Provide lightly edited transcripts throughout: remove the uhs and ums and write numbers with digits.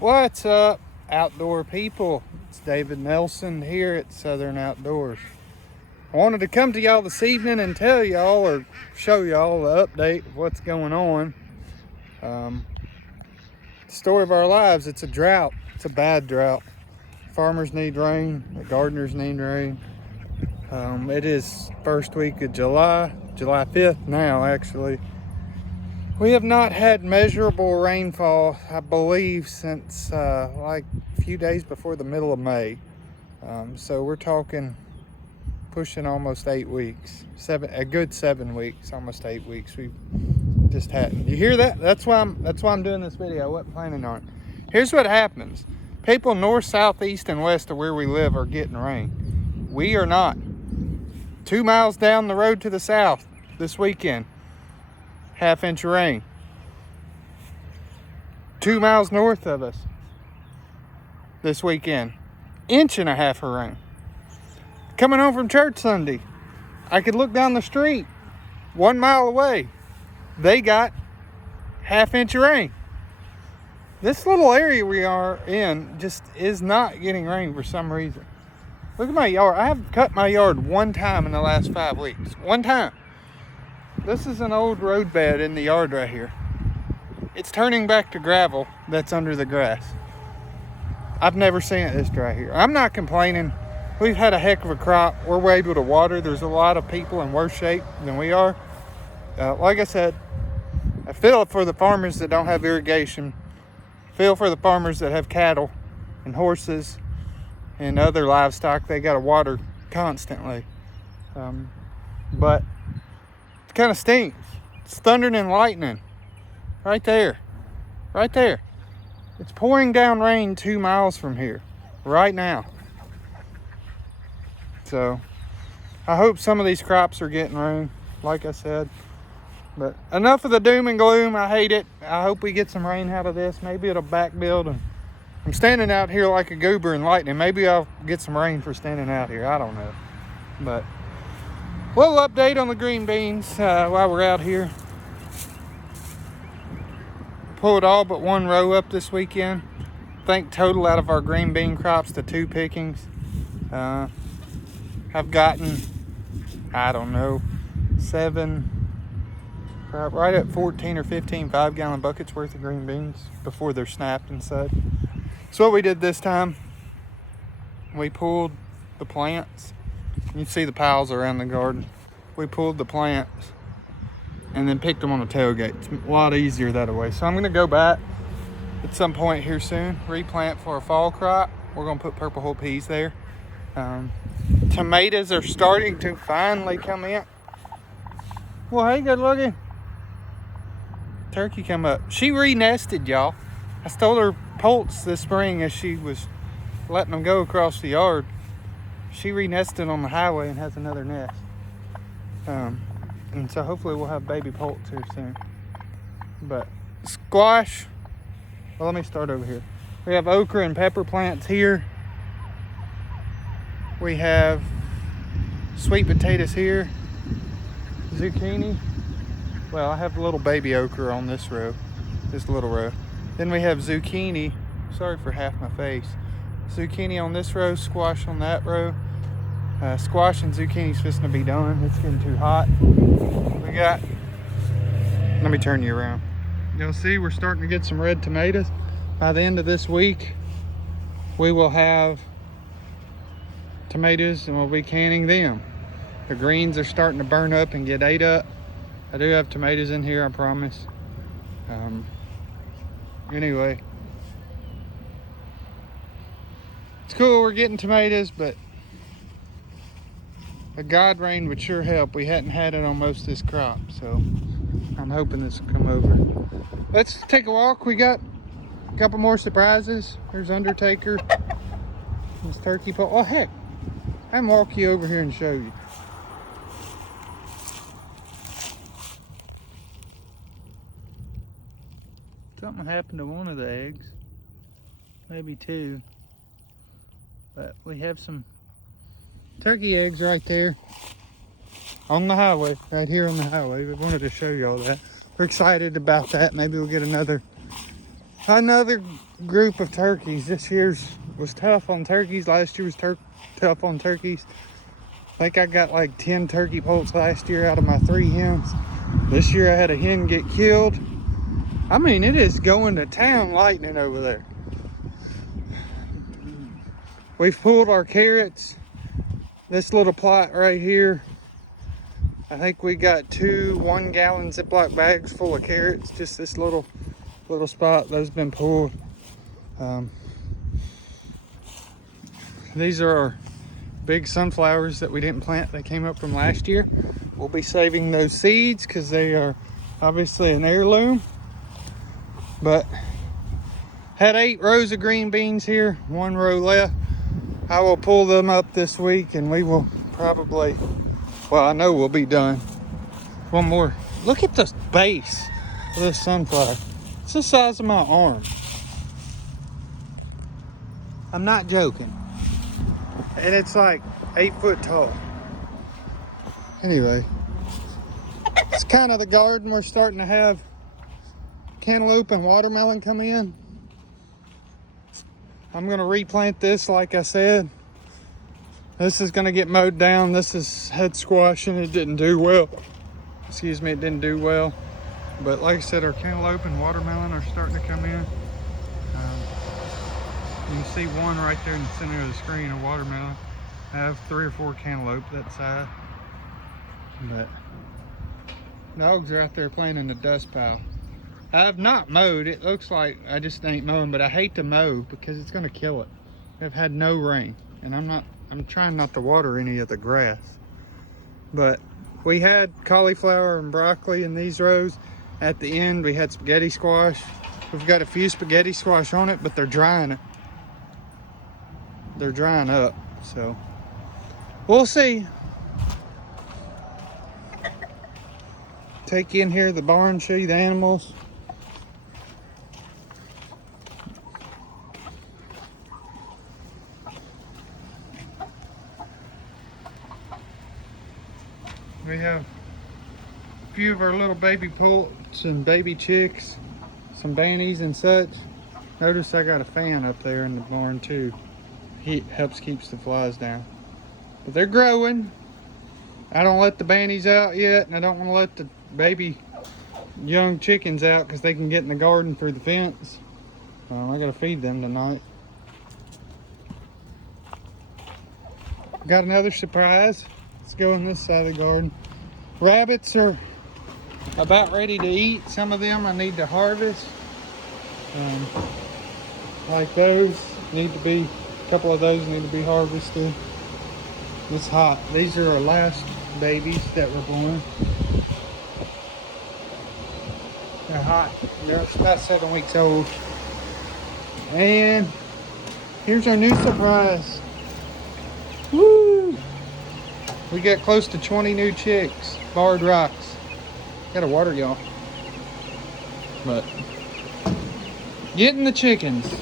What's up, outdoor people? It's David Nelson here at Southern Outdoors. I wanted to come to y'all this evening and tell y'all or show y'all the update of what's going on. The story of our lives, it's a drought. It's a bad drought. Farmers need rain, the gardeners need rain. It is first week of July 5th now actually. We have not had measurable rainfall, I believe, since like a few days before the middle of May. So we're talking pushing almost 8 weeks, a good 7 weeks, almost 8 weeks. We just hadn't. You hear that? That's why I'm doing this video. I wasn't planning on it. Here's what happens: people north, south, east, and west of where we live are getting rain. We are not. 2 miles down the road to the south this weekend, half-inch of rain. 2 miles north of us this weekend, 1.5 inches of rain. Coming home from church Sunday, I could look down the street 1 mile away. They got half-inch of rain. This little area we are in just is not getting rain for some reason. Look at my yard. I have cut my yard one time in the last 5 weeks. One time. This is an old road bed in the yard right here. It's turning back to gravel that's under the grass. I've never seen it this dry here. I'm not complaining. We've had a heck of a crop. We're able to water. There's a lot of people in worse shape than we are. Like I said, I feel for the farmers that don't have irrigation. I feel for the farmers that have cattle and horses and other livestock. They got to water constantly. But it kind of stinks. It's thundering and lightning. Right there. Right there. It's pouring down rain 2 miles from here. Right now. So, I hope some of these crops are getting rain, like I said. But enough of the doom and gloom. I hate it. I hope we get some rain out of this. Maybe it'll back build. And I'm standing out here like a goober in lightning. Maybe I'll get some rain for standing out here. I don't know. But little update on the green beans while we're out here. Pulled all but one row up this weekend. I think total out of our green bean crops to 2 pickings. I've gotten, I don't know, 7, right at 14 or 15 5-gallon buckets worth of green beans before they're snapped and such. So what we did this time, we pulled the plants. You can see the piles around the garden. We pulled the plants and then picked them on the tailgate. It's a lot easier that way. So I'm gonna go back at some point here soon, replant for a fall crop. We're gonna put purple whole peas there. Tomatoes are starting to finally come in. Well, hey, good looking. Turkey come up. She re-nested, y'all. I stole her poults this spring as she was letting them go across the yard. She re-nested on the highway and has another nest. And so hopefully we'll have baby poults here soon. But squash, well, let me start over here. We have okra and pepper plants here. We have sweet potatoes here. Zucchini. Well, I have a little baby okra on this row, this little row. Then we have zucchini. Sorry for half my face. Zucchini on this row, squash on that row. Squash and zucchini's fixing to be done. It's getting too hot. We got, let me turn you around. You'll see we're starting to get some red tomatoes. By the end of this week, we will have tomatoes and we'll be canning them. The greens are starting to burn up and get ate up. I do have tomatoes in here, I promise. Anyway, it's cool we're getting tomatoes, but a God rain would sure help. We hadn't had it on most of this crop, so I'm hoping this will come over. Let's take a walk. We got a couple more surprises. There's Undertaker. This turkey pole. Oh heck, I'm walk you over here and show you. Something happened to one of the eggs, maybe 2, but we have some turkey eggs right there on the highway, right here on the highway. We wanted to show y'all that. We're excited about that. Maybe we'll get another Another group of turkeys. This year's was tough on turkeys. Last year was tough on turkeys. I think I got like 10 turkey poults last year out of my 3 hens. This year I had a hen get killed. I mean, it is going to town lightning over there. We've pulled our carrots. This little plot right here, I think we got 2 1-gallon Ziploc bags full of carrots. Just this little spot, those have been pulled. These are our big sunflowers that we didn't plant. They came up from last year. We'll be saving those seeds because they are obviously an heirloom. But had 8 rows of green beans here, 1 row left. I will pull them up this week and we will probably, well, I know we'll be done. One more. Look at the base of this sunflower. It's the size of my arm. I'm not joking. And it's like 8 foot tall. Anyway, it's kind of the garden. We're starting to have cantaloupe and watermelon come in. I'm gonna replant this, like I said. This is gonna get mowed down. This is head squash and it didn't do well. Excuse me, it didn't do well. But like I said, our cantaloupe and watermelon are starting to come in. You can see one right there in the center of the screen, a watermelon. I have 3 or 4 cantaloupe that side. But dogs are out there playing in the dust pile. I have not mowed. It looks like I just ain't mowing, but I hate to mow because it's gonna kill it. I've had no rain and I'm trying not to water any of the grass. But we had cauliflower and broccoli in these rows. At the end, we had spaghetti squash. We've got a few spaghetti squash on it, but they're drying it. They're drying up, so we'll see. Take you in here, the barn, show you the animals. We have a few of our little baby poults and baby chicks, some bannies and such. Notice I got a fan up there in the barn too. Heat helps keeps the flies down. But they're growing. I don't let the bannies out yet, and I don't want to let the baby young chickens out because they can get in the garden through the fence. I gotta feed them tonight. Got another surprise. Let's go on this side of the garden. Rabbits are about ready to eat. Some of them I need to harvest. Like those need to be, a couple of those need to be harvested. It's hot. These are our last babies that were born. They're hot. They're about 7 weeks old. And here's our new surprise. Woo! We got close to 20 new chicks. Barred rocks. Gotta water y'all. But getting the chickens.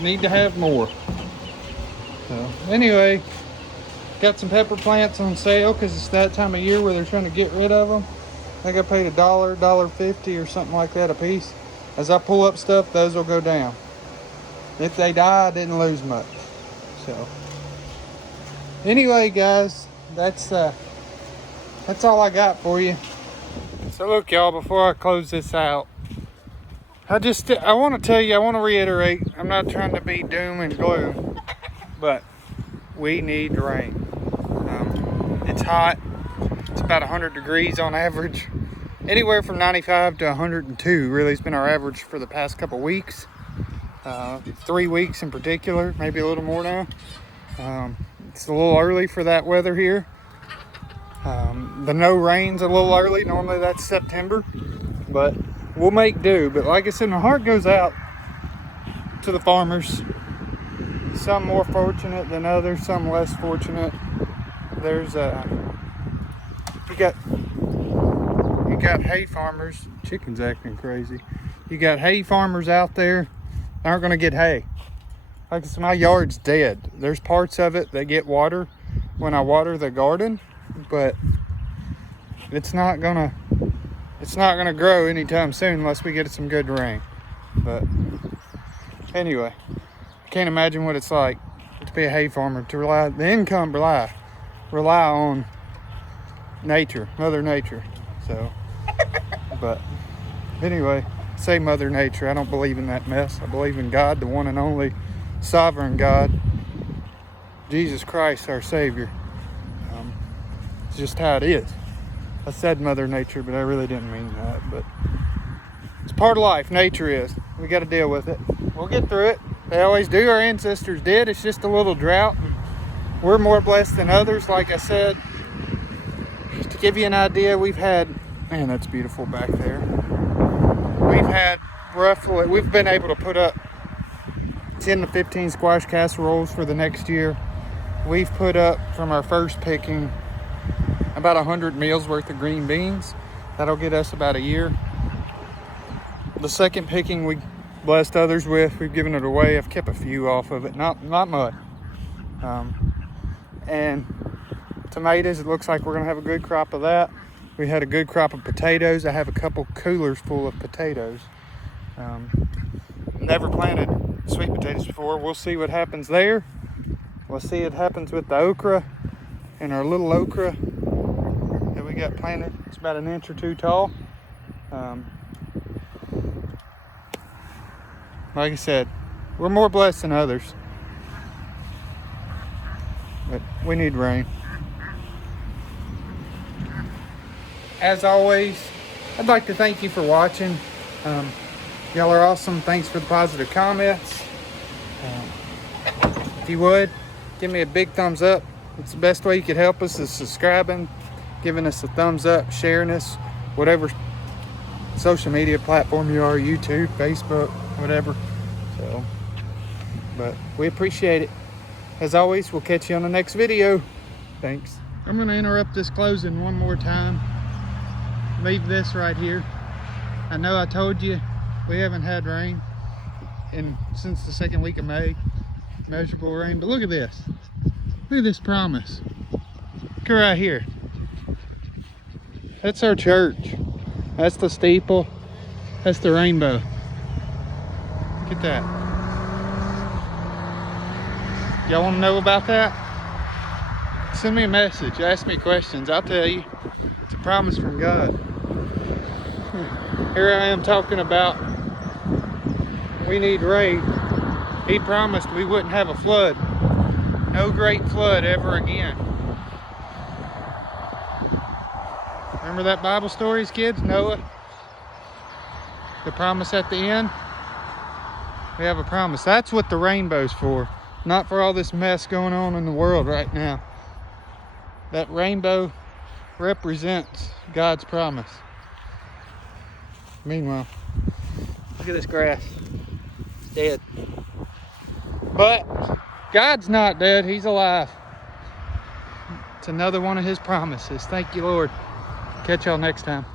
Need to have more. So anyway, got some pepper plants on sale because it's that time of year where they're trying to get rid of them. I think I paid $1, $1.50 or something like that a piece. As I pull up stuff, those will go down. If they die, I didn't lose much. So anyway, guys, that's all I got for you. So look, y'all, before I close this out, I want to tell you, I want to reiterate, I'm not trying to be doom and gloom, but we need rain. It's hot. It's about 100 degrees on average. Anywhere from 95 to 102 really has been our average for the past couple weeks. 3 weeks in particular, maybe a little more now. It's a little early for that weather here. The no rain's a little early. Normally that's September, but we'll make do. But like I said, my heart goes out to the farmers. Some more fortunate than others, some less fortunate. There's you got hay farmers. Chicken's acting crazy. You got hay farmers out there that aren't gonna get hay. Like I said, my yard's dead. There's parts of it that get water when I water the garden, but it's not gonna grow anytime soon unless we get some good rain. But Anyway, I can't imagine what it's like to be a hay farmer, to rely on nature, Mother Nature. So, but anyway, say Mother Nature. I don't believe in that mess. I believe in God, the one and only sovereign God, Jesus Christ, our Savior. It's just how it is. I said Mother Nature, but I really didn't mean that. But it's part of life. Nature is. We got to deal with it. We'll get through it. They always do. Our ancestors did. It's just a little drought. We're more blessed than others. Like I said, to give you an idea, we've had, man, that's beautiful back there. We've been able to put up 10 to 15 squash casseroles for the next year. We've put up, from our first picking, about 100 meals worth of green beans. That'll get us about a year. The second picking we blessed others with, we've given it away. I've kept a few off of it, not much. And tomatoes, it looks like we're gonna have a good crop of that. We had a good crop of potatoes. I have a couple coolers full of potatoes. Never planted sweet potatoes before. We'll see what happens there. We'll see what happens with the okra and our little okra that we got planted. It's about an inch or two tall. Like I said, we're more blessed than others, but we need rain. As always, I'd like to thank you for watching. Y'all are awesome. Thanks for the positive comments. If you would, give me a big thumbs up. It's the best way you could help us is subscribing, giving us a thumbs up, sharing us, whatever social media platform you are, YouTube, Facebook, whatever. So, but we appreciate it. As always, we'll catch you on the next video. Thanks. I'm going to interrupt this closing one more time. Leave this right here. I know I told you we haven't had rain since the second week of May, measurable rain, but look at this. Look at this promise. Look right here. That's our church. That's the steeple. That's the rainbow. Look at that. Y'all want to know about that? Send me a message. Ask me questions. I'll tell you. It's a promise from God. Here I am talking about we need rain. He promised we wouldn't have a flood. No great flood ever again. Remember that Bible stories, kids? Noah? The promise at the end? We have a promise. That's what the rainbow's for. Not for all this mess going on in the world right now. That rainbow represents God's promise. Meanwhile, look at this grass. It's dead. But God's not dead. He's alive. It's another one of his promises. Thank you, Lord. Catch y'all next time.